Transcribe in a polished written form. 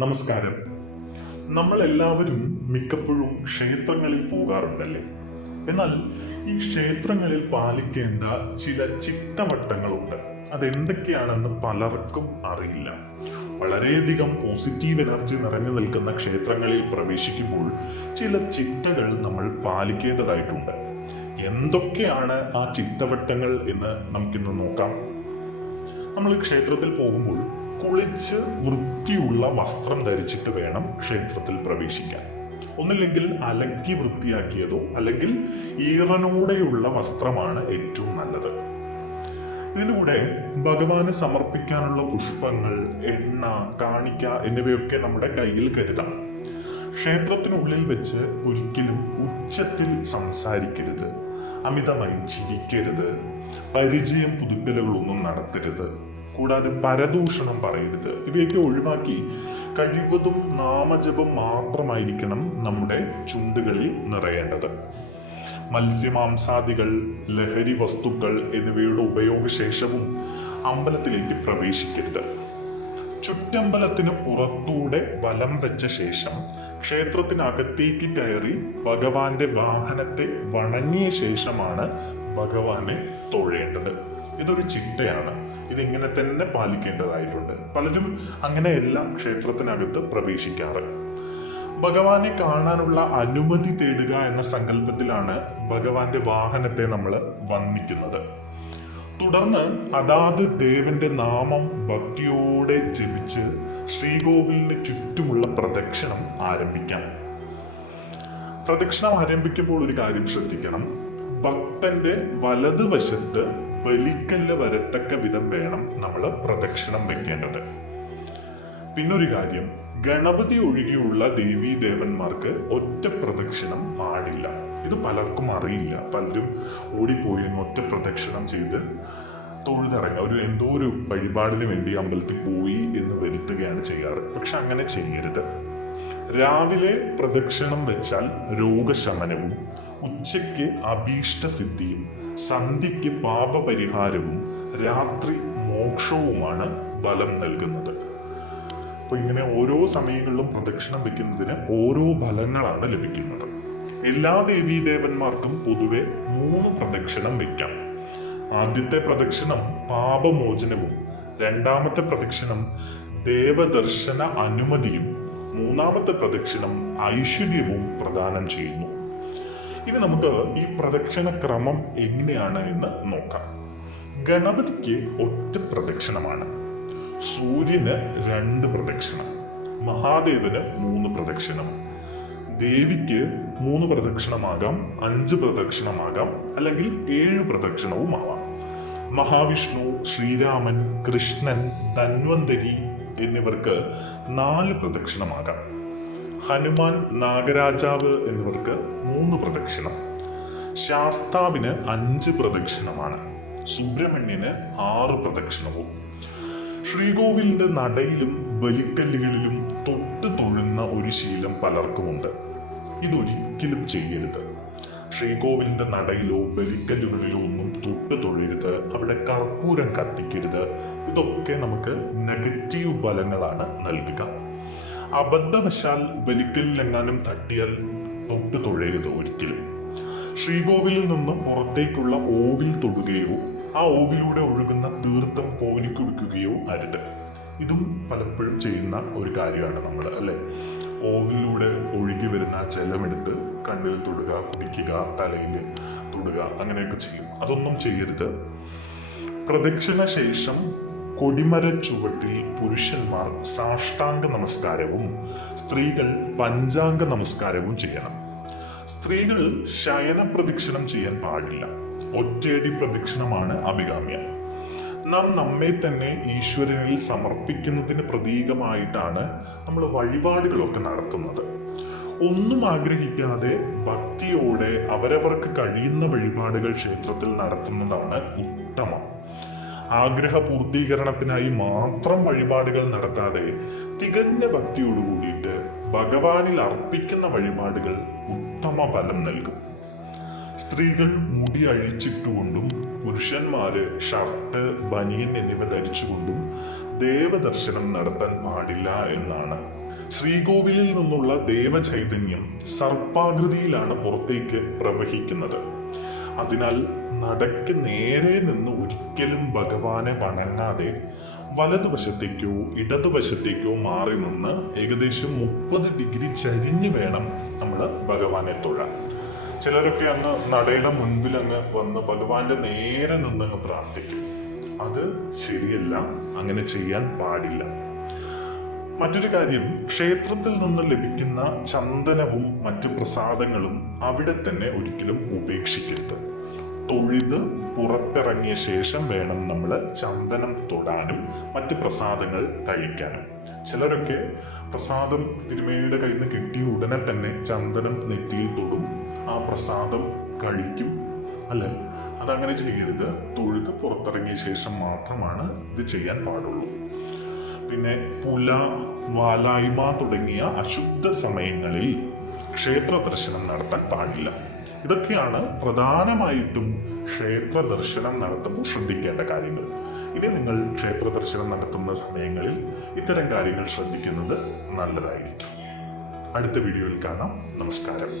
നമസ്കാരം. നമ്മൾ എല്ലാവരും മിക്കപ്പോഴും ക്ഷേത്രങ്ങളിൽ പോകാറുണ്ടല്ലേ? എന്നാൽ ഈ ക്ഷേത്രങ്ങളിൽ പാലിക്കേണ്ട ചില ചിട്ടവട്ടങ്ങളുണ്ട്. അതെന്തൊക്കെയാണെന്ന് പലർക്കും അറിയില്ല. വളരെയധികം പോസിറ്റീവ് എനർജി നിറഞ്ഞു നിൽക്കുന്ന ക്ഷേത്രങ്ങളിൽ പ്രവേശിക്കുമ്പോൾ ചില ചിട്ടകൾ നമ്മൾ പാലിക്കേണ്ടതായിട്ടുണ്ട്. എന്തൊക്കെയാണ് ആ ചിട്ടവട്ടങ്ങൾ എന്ന് നമുക്കിന്ന് നോക്കാം. നമ്മൾ ക്ഷേത്രത്തിൽ പോകുമ്പോൾ കുളിച്ച് വൃത്തിയുള്ള വസ്ത്രം ധരിച്ചിട്ട് വേണം ക്ഷേത്രത്തിൽ പ്രവേശിക്കാൻ. ഒന്നില്ലെങ്കിൽ അലക്കി വൃത്തിയാക്കിയതോ അല്ലെങ്കിൽ ഈറനോടെയുള്ള വസ്ത്രമാണ് ഏറ്റവും നല്ലത്. ഇതിലൂടെ ഭഗവാന് സമർപ്പിക്കാനുള്ള പുഷ്പങ്ങൾ, എണ്ണ, കാണിക്ക എന്നിവയൊക്കെ നമ്മുടെ കയ്യിൽ കരുതാം. ക്ഷേത്രത്തിനുള്ളിൽ വെച്ച് ഒരിക്കലും ഉച്ചത്തിൽ സംസാരിക്കരുത്, അമിതമായി ചിരിക്കരുത്, പരിചയം പുതുക്കലുകളൊന്നും നടത്തരുത്, കൂടാതെ പരദൂഷണം പറയരുത്. ഇവയൊക്കെ ഒഴിവാക്കി കഴിവതും നാമജപം മാത്രമായിരിക്കണം നമ്മുടെ ചുണ്ടുകളിൽ നിറയേണ്ടത്. മത്സ്യമാംസാദികൾ, ലഹരി വസ്തുക്കൾ എന്നിവയുടെ ഉപയോഗശേഷവും അമ്പലത്തിലേക്ക് പ്രവേശിക്കരുത്. ചുറ്റമ്പലത്തിന് പുറത്തൂടെ വലം വെച്ച ശേഷം ക്ഷേത്രത്തിനകത്തേക്ക് കയറി ഭഗവാന്റെ വാഹനത്തെ വണങ്ങിയ ശേഷമാണ് ഭഗവാനെ തൊഴേണ്ടത്. ഇതൊരു ചിട്ടയാണ്. ഇതിങ്ങനെ തന്നെ പാലിക്കേണ്ടതായിട്ടുണ്ട്. പലരും അങ്ങനെയല്ല ക്ഷേത്രത്തിനകത്ത് പ്രവേശിക്കാറ്. ഭഗവാനെ കാണാനുള്ള അനുമതി തേടുക എന്ന സങ്കല്പത്തിലാണ് ഭഗവാന്റെ വാഹനത്തെ നമ്മൾ വന്ദിക്കുന്നത്. തുടർന്ന് അതാത് ദേവന്റെ നാമം ഭക്തിയോടെ ജപിച്ച് ശ്രീകോവിലിന് ചുറ്റുമുള്ള പ്രദക്ഷിണം ആരംഭിക്കാം. പ്രദക്ഷിണം ആരംഭിക്കുമ്പോൾ ഒരു കാര്യം ശ്രദ്ധിക്കണം. ഭക്തന്റെ വലതുവശത്ത് ബലിക്കല്ല് വരത്തക്ക വിധം വേണം നമ്മൾ പ്രദക്ഷിണം വെക്കേണ്ടത്. പിന്നൊരു കാര്യം, ഗണപതി ഒഴികെയുള്ള ദേവീദേവന്മാർക്ക് ഒറ്റ പ്രദക്ഷിണം പാടില്ല. ഇത് പലർക്കും അറിയില്ല. പലരും ഓടിപ്പോയി ഒറ്റ പ്രദക്ഷിണം ചെയ്ത് തൊഴുതിറങ്ങുക, എന്തോ ഒരു വഴിപാടിന് വേണ്ടി അമ്പലത്തിൽ പോയി എന്ന് വരുത്തുകയാണ് ചെയ്യാറ്. പക്ഷെ അങ്ങനെ ചെയ്യരുത്. രാവിലെ പ്രദക്ഷിണം വെച്ചാൽ രോഗശമനവും, ഉച്ചയ്ക്ക് അഭീഷ്ടസിദ്ധിയും, സന്ധ്യയ്ക്ക് പാപപരിഹാരവും, രാത്രി മോക്ഷവുമാണ് ബലം നൽകുന്നത്. അപ്പൊ ഇങ്ങനെ ഓരോ സമയങ്ങളിലും പ്രദക്ഷിണം വെക്കുന്നതിന് ഓരോ ഫലങ്ങളാണ് ലഭിക്കുന്നത്. എല്ലാ ദേവീദേവന്മാർക്കും പൊതുവെ 3 പ്രദക്ഷിണം വെക്കാം. ആദ്യത്തെ പ്രദക്ഷിണം പാപമോചനവും, രണ്ടാമത്തെ പ്രദക്ഷിണം ദേവദർശന അനുമതിയും, മൂന്നാമത്തെ പ്രദക്ഷിണം ഐശ്വര്യവും പ്രദാനം ചെയ്യുന്നു. ഇനി നമുക്ക് ഈ പ്രദക്ഷിണ ക്രമം എങ്ങനെയാണ് എന്ന് നോക്കാം. ഗണപതിക്ക് ഒറ്റ പ്രദക്ഷിണമാണ്, സൂര്യന് 2 പ്രദക്ഷിണം, മഹാദേവന് 3 പ്രദക്ഷിണം, ദേവിക്ക് 3 പ്രദക്ഷിണമാകാം, 5 പ്രദക്ഷിണമാകാം, അല്ലെങ്കിൽ 7 പ്രദക്ഷിണവും ആവാം. മഹാവിഷ്ണു, ശ്രീരാമൻ, കൃഷ്ണൻ, ധന്വന്തരി എന്നിവർക്ക് 4 പ്രദക്ഷിണമാകാം. ഹനുമാൻ, നാഗരാജാവ് എന്നിവർക്ക് 3 പ്രദക്ഷിണം. ശാസ്താവിന് 5 പ്രദക്ഷിണമാണ്. സുബ്രഹ്മണ്യന് 6 പ്രദക്ഷിണവും. ശ്രീകോവിലിന്റെ നടയിലും ബലിക്കല്ലുകളിലും തൊട്ട് തൊഴുന്ന ഒരു ശീലം പലർക്കുമുണ്ട്. ഇതൊരിക്കലും ചെയ്യരുത്. ശ്രീകോവിലിന്റെ നടയിലോ ബലിക്കല്ലുകളിലോ ഒന്നും തൊട്ട് തൊഴരുത്. അവിടെ കർപ്പൂരം കത്തിക്കരുത്. ഇതൊക്കെ നമുക്ക് നെഗറ്റീവ് ഫലങ്ങളാണ് നൽകുക. അബദ്ധവശാൽ ബലിക്കല്ലെങ്ങാനും തട്ടിയാൽ തൊട്ട് തൊഴരുത് ഒരിക്കലും. ശ്രീകോവിലിൽ നിന്ന് പുറത്തേക്കുള്ള ഓവിൽ തൊടുകയോ ആ ഓവിലൂടെ ഒഴുകുന്ന തീർത്ഥം കോരിക്കുടിക്കുകയോ അരുത്. ഇതും പലപ്പോഴും ചെയ്യുന്ന ഒരു കാര്യമാണ് നമ്മൾ, അല്ലെ? ഓവിലൂടെ ഒഴുകി വരുന്ന ജലമെടുത്ത് കണ്ണിൽ തൊടുക, കുടിക്കുക, തലയിൽ തൊടുക, അങ്ങനെയൊക്കെ ചെയ്യും. അതൊന്നും ചെയ്യരുത്. പ്രദക്ഷിണ ശേഷം കൊടിമര ചുവട്ടിൽ പുരുഷന്മാർ സാഷ്ടാംഗ നമസ്കാരവും സ്ത്രീകൾ പഞ്ചാംഗ നമസ്കാരവും ചെയ്യണം. സ്ത്രീകൾ ശയന പ്രദക്ഷിണം ചെയ്യാൻ പാടില്ല. ഒറ്റയടി പ്രദക്ഷിണമാണ് അഭികാമ്യം. നാം നമ്മെ തന്നെ ഈശ്വരനിൽ സമർപ്പിക്കുന്നതിന് പ്രതീകമായിട്ടാണ് നമ്മൾ വഴിപാടുകളൊക്കെ നടത്തുന്നത്. ഒന്നും ആഗ്രഹിക്കാതെ ഭക്തിയോടെ അവരവർക്ക് കഴിയുന്ന വഴിപാടുകൾ ക്ഷേത്രത്തിൽ നടത്തുന്നതാണ് ഉത്തമം. ആഗ്രഹ പൂർത്തീകരണത്തിനായി മാത്രം വഴിപാടുകൾ നടത്താതെ തികഞ്ഞ ഭക്തിയോട് കൂടിയിട്ട് ഭഗവാനിൽ അർപ്പിക്കുന്ന വഴിപാടുകൾ ഉത്തമ ഫലം നൽകും. സ്ത്രീകൾ മുടി അഴിച്ചിട്ടുകൊണ്ടും പുരുഷന്മാര് ഷർട്ട്, ബനിയൻ എന്നിവ ധരിച്ചുകൊണ്ടും ദേവദർശനം നടത്താൻ പാടില്ല എന്നാണ് ശ്രീകോവിലിൽ നിന്നുള്ള ദേവചൈതന്യം സർപ്പാകൃതിയിലാണ് പുറത്തേക്ക് പ്രവഹിക്കുന്നത്. അതിനാൽ നടക്ക് നേരെ നിന്ന് ഒരിക്കലും ഭഗവാനെ വണങ്ങാതെ വലതുവശത്തേക്കോ ഇടതുവശത്തേക്കോ മാറി നിന്ന് ഏകദേശം 30 ഡിഗ്രി ചരിഞ്ഞ് വേണം നമ്മൾ ഭഗവാനെ തൊഴാൻ. ചിലരൊക്കെ അങ്ങ് നടയുടെ മുൻപിൽ അങ്ങ് വന്ന് ഭഗവാന്റെ നേരെ നിന്ന് പ്രാർത്ഥിക്കും. അത് ശരിയല്ല, അങ്ങനെ ചെയ്യാൻ പാടില്ല. മറ്റൊരു കാര്യം, ക്ഷേത്രത്തിൽ നിന്ന് ലഭിക്കുന്ന ചന്ദനവും മറ്റു പ്രസാദങ്ങളും അവിടെ തന്നെ ഒരിക്കലും ഉപേക്ഷിക്കരുത്. തൊഴുത് പുറത്തിറങ്ങിയ ശേഷം വേണം നമ്മൾ ചന്ദനം തൊടാനും മറ്റ് പ്രസാദങ്ങൾ കഴിക്കാനും. ചിലരൊക്കെ പ്രസാദം തിരുമേനിയുടെ കയ്യിൽ നിന്ന് കിട്ടിയ ഉടനെ തന്നെ ചന്ദനം നെറ്റിയിൽ തൊടും, ആ പ്രസാദം കഴിക്കും. അല്ലെ, അതങ്ങനെ ചെയ്യരുത്. തൊഴുത് പുറത്തിറങ്ങിയ ശേഷം മാത്രമാണ് ഇത് ചെയ്യാൻ പാടുള്ളൂ. പിന്നെ പുല, വാലായ്മ തുടങ്ങിയ അശുദ്ധ സമയങ്ങളിൽ ക്ഷേത്ര ദർശനം നടത്താൻ പാടില്ല. ഇതൊക്കെയാണ് പ്രധാനമായിട്ടും ക്ഷേത്ര ദർശനം നടത്തുമ്പോൾ ശ്രദ്ധിക്കേണ്ട കാര്യങ്ങൾ. ഇനി നിങ്ങൾ ക്ഷേത്ര ദർശനം നടത്തുന്ന സമയങ്ങളിൽ ഇത്തരം കാര്യങ്ങൾ ശ്രദ്ധിക്കുന്നത് നല്ലതായിരിക്കും. അടുത്ത വീഡിയോയിൽ കാണാം. നമസ്കാരം.